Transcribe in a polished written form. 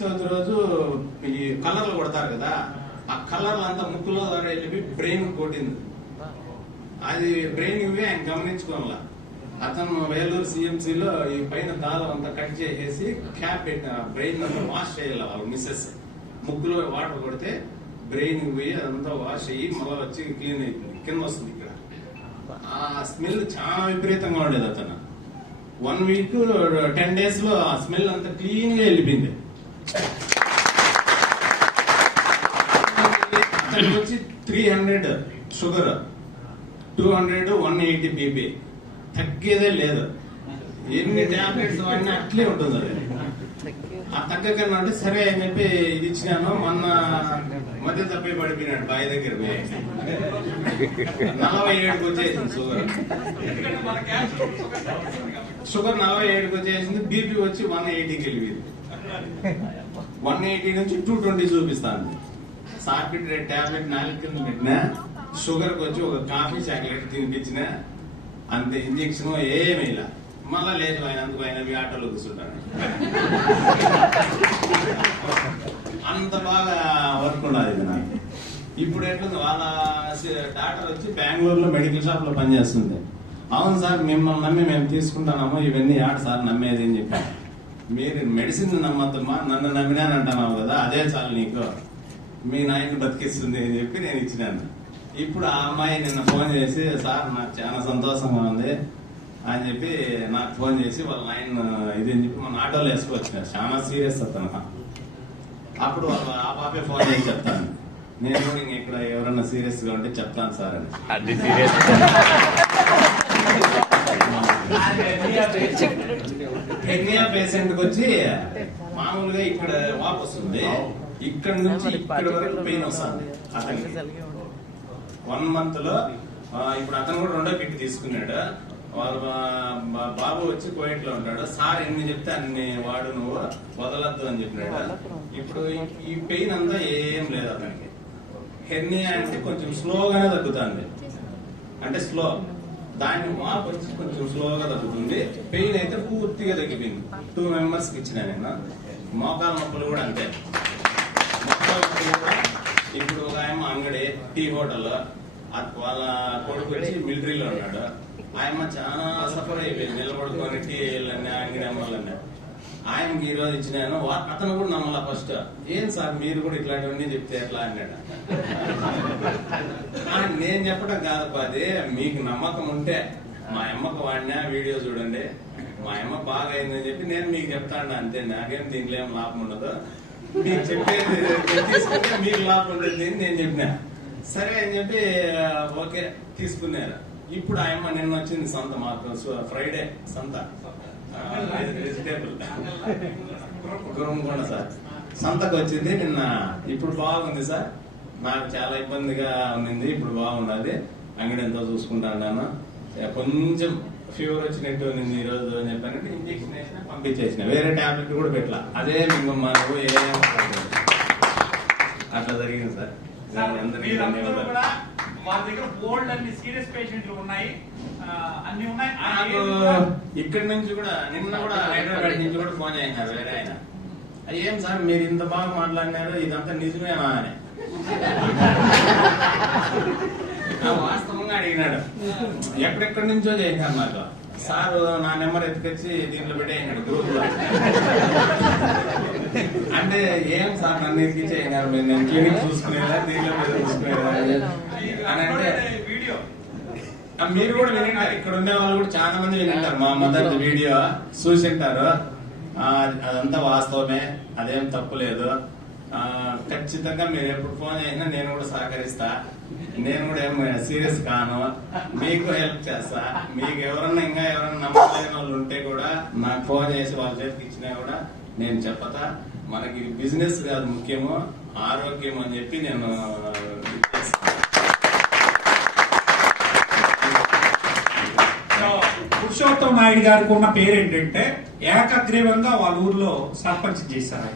చవితి రోజు ఈ కలర్లు కొడతారు కదా, ఆ కలర్లు అంతా ముక్కులో వెళ్ళి బ్రెయిన్ కొట్టింది. అది బ్రెయిన్ ఇవి ఆయన గమనించుకోవాల. అతను వేలూరు సిఎంసీలో ఈ పైన దారం అంతా కట్ చేసేసి క్యాప్ పెట్టిన బ్రెయిన్ అంతా వాష్ చేయాలి. వాళ్ళు మిస్సెస్ ముక్కులో వాటర్ కొడితే బ్రెయిన్ పోయి అదంతా వాష్ అయ్యి మళ్ళీ వచ్చి క్లీన్ అవుతుంది, కింద వస్తుంది. ఇక్కడ ఆ స్మెల్ చాలా విపరీతంగా ఉండేది. అతను 1 వీక్ 10 days లో ఆ స్మెల్ అంతా క్లీన్ గా వెళ్ళిపోయింది. అతనికి వచ్చి 300 షుగర్, 200 180 బీపీ, తగ్గేదే లేదు. ఎన్ని టాబ్లెట్స్ వాడినా అట్లే ఉంటుంది. అది ఆ తగ్గకన్నా అంటే సరే అని చెప్పి ఇది ఇచ్చినాను. మొన్న మధ్య తప్పి పడిపోయినాడు బావి దగ్గర పోయి. 47కి వచ్చేసింది షుగర్ 47కి వచ్చేసింది. బీపీ వచ్చి 180కి వెళ్ళిపోయింది. 180 నుంచి 220 చూపిస్తాను. సార్బిట్రేట్ టాబ్లెట్ 4 కింద పెట్టినా, షుగర్ కి వచ్చి ఒక కాఫీ చాక్లెట్ తినిపించిన, అంతే. ఇంజక్షన్ ఏమీ ఇలా. మళ్ళా లేదు ఆయన అందుకు ఆయన ఆటోలో కూర్చుంటాను. అంత బాగా వర్క్ ఉండదు ఇది నాకు. ఇప్పుడు ఎట్లుంది, వాళ్ళ డాక్టర్ వచ్చి బెంగళూరులో మెడికల్ షాప్ లో పనిచేస్తుంది. అవును సార్, మిమ్మల్ని నమ్మి మేము తీసుకుంటానమ్మా, ఇవన్నీ ఆట సార్ నమ్మేది అని చెప్పాను. మీరు మెడిసిన్ నమ్మద్దమ్మా, నన్ను నమ్మినానంటున్నావు కదా, అదే చాలు నీకు, మీ నాయన బతికిస్తుంది అని చెప్పి నేను ఇచ్చినాను. ఇప్పుడు ఆ అమ్మాయి నిన్న ఫోన్ చేసి, సార్ నాకు చాలా సంతోషంగా ఉంది అని చెప్పి నాకు ఫోన్ చేసి వాళ్ళ నాయన ఇది అని చెప్పి మన ఆటోలో వేసుకొచ్చినారు. చాలా సీరియస్ అతను. అప్పుడు ఆ పాపే ఫోన్ చేసి చెప్తాను, నేను కూడా ఇక్కడ ఎవరన్నా సీరియస్ గా ఉంటే చెప్తాను సార్ అని. హెర్నియా పేషెంట్ కి వచ్చి మామూలుగా ఇక్కడ వాపు వస్తుంది, ఇక్కడ నుంచి ఇక్కడ వరకు పెయిన్ వస్తుంది అతనికి. 1 month లో ఇప్పుడు అతను కూడా 2వ కిట్ తీసుకున్నాడు. వాళ్ళ బాబు వచ్చి కోయిట్ లో ఉంటాడు. సార్ ఎన్ని చెప్తే అన్ని వాడు, నువ్వు వదలద్దు అని చెప్పినాడు. ఇప్పుడు ఈ పెయిన్ అంతా ఏం లేదు అతనికి. హెర్నియా అంటే కొంచెం స్లోగానే తగ్గుతుంది, అంటే స్లో. దాన్ని వాపు వచ్చి కొంచెం స్లోగా తగ్గుతుంది. పెయిన్ అయితే పూర్తిగా తగ్గిపోయింది. 2 members కి ఇచ్చిన నేను. మోకాల నొప్పులు కూడా అంతే. ఇప్పుడు ఒక ఆయన అంగడి టీ హోటల్, వాళ్ళ కొడుకు వచ్చి మిలిటరీలో ఉన్నాడు. ఆయన చాలా సఫర్ అయిపోయింది, నిలబడుకొని టీ అంగడి అమ్మాలన్నా. ఆయనకి ఈ రోజు ఇచ్చినాను. అతను కూడా నమ్మలా ఫస్ట్. ఏం సార్ మీరు కూడా ఇట్లాంటివన్నీ చెప్తే ఎట్లా అన్నాడు. నేను చెప్పడం కాదప్ప, అది మీకు నమ్మకం ఉంటే మా అమ్మకు వాడినా వీడియో చూడండి, మా అమ్మ బాగా అయిందని చెప్పి నేను మీకు చెప్తాను అంతే. నాకేం దీంట్లో ఏం లాభం ఉండదు, మీకు చెప్పేది తీసుకుంటే మీకు లాభం ఉంటుంది అని నేను చెప్పినా. సరే అని చెప్పి ఓకే తీసుకున్నారు. ఇప్పుడు ఆయమ్మ నిన్న వచ్చింది సంత, మాకు ఫ్రైడే సంత, వెజిటేబుల్ గురంకొండ సార్ సంతకు వచ్చింది నిన్న. ఇప్పుడు బాగుంది సార్, నాకు చాలా ఇబ్బందిగా ఉంది, ఇప్పుడు బాగుండదు, అంగడి ఎంతో చూసుకుంటాను. కొంచెం ఫీవర్ వచ్చినట్టు ఉంది ఈ రోజు అని చెప్పానంటే ఇంజక్షన్ వేసిన పంపించేసిన, వేరే టాబ్లెట్ కూడా పెట్టలా. అదే మింగమ్మ నువ్వు ఏం అట్లా జరిగింది సార్. ఇక్కడి నుంచి కూడా నిన్న కూడా హైదరాబాద్ నుంచి కూడా ఫోన్ చేసినారు వేరే ఆయన. ఏం సార్ మీరు ఇంత బాగా మాట్లాడినారు, ఇదంతా నిజమేనా అని వాస్తవంగా అడిగినాడు. ఎక్కడెక్కడి నుంచో చేసినారు నాకు. సార్ నా నెంబర్ ఎత్తుకొచ్చి దీంట్లో పెట్టేసినాడు గ్రూప్ లో. అంటే ఏం సార్ నన్ను ఎక్కించేసినారు, నేను క్లినిక్ చూసుకునేదా దీంట్లో చూసుకునేదా అని అంటే మీరు కూడా వినింటారు. ఇక్కడ ఉండే వాళ్ళు కూడా చాలా మంది వినింటారు, మా మదర్ వీడియో చూసింటారు. అదంతా వాస్తవమే, అదేం తప్పు లేదు. ఖచ్చితంగా మీరు ఎప్పుడు ఫోన్ చేసినా నేను కూడా సహకరిస్తా, నేను కూడా ఏం సీరియస్ కాను, మీకు హెల్ప్ చేస్తా. మీకు ఎవరన్నా ఇంకా ఎవరన్నా నమ్మలేని వాళ్ళు ఉంటే కూడా నాకు ఫోన్ చేసి వాళ్ళ చేతికి ఇచ్చినా కూడా నేను చెప్పతా. మనకి బిజినెస్ కాదు ముఖ్యము, ఆరోగ్యం అని చెప్పి నేను పురుషోత్తం నాయుడు గారికి ఉన్న పేరు ఏంటంటే ఏకగ్రీవంగా వాళ్ళ ఊర్లో సర్పంచ్ చేశారు.